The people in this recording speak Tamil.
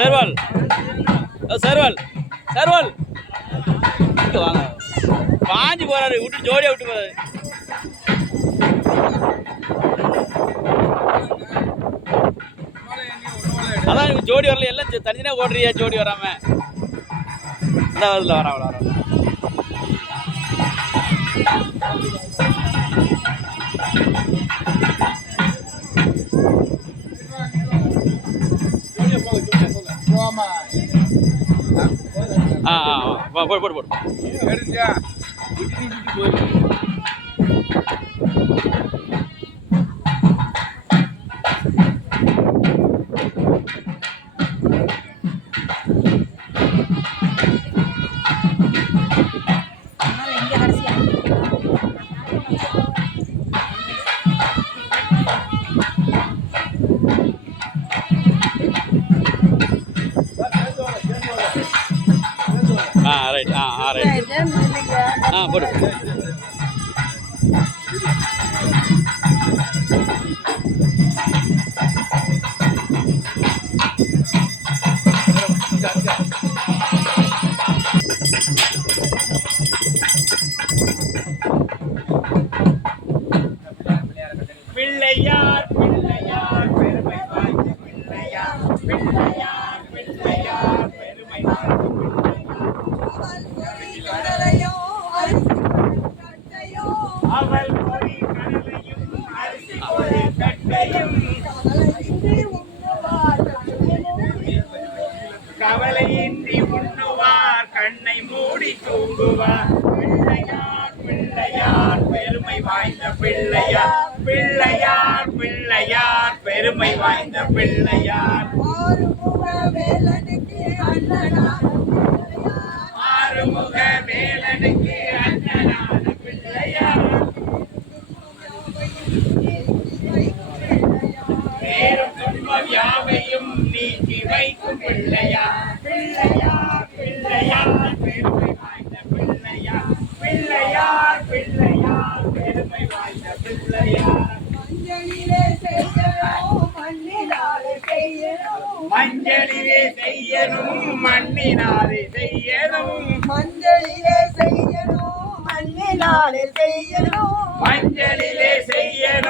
சர்வால். ஓ, சர்வால். வாங்க. பாஞ்சு போறாரு. விட்டு ஜோடியா விட்டு போறாரு. அதான் எனக்கு ஜோடி வரல. எல்லாம் தனித்தனியா ஓடுறியா ஜோடி வராம? இந்த வரல வரா வர Thank you. ஆ ஆ. வா, போடு போடு போடு. ஆ ஆ போடு. கவலையின்றி உண்ணுவார் கண்ணை மூடி தூங்குவார். பிள்ளையார் பிள்ளையார் பெருமை வாய்ந்த பிள்ளையார். பிள்ளையார் பிள்ளையார் பெருமை வாய்ந்த பிள்ளையார். ஆறுமுக வேலனுக்கு அண்ணனான பிள்ளையார். வைக்கும் பிள்ளையார் பிள்ளையார் பிள்ளையார் பெருமை வாய்ந்த பிள்ளையார் பிள்ளையார் பிள்ளையார் பெருமை வாய்ந்த பிள்ளையார் மஞ்சளிலே செய்யணும் மண்ணினாலே செய்யணும். மஞ்சளிலே செய்யணும் மண்ணினாலே செய்யணும். மஞ்சளிலே செய்யணும்.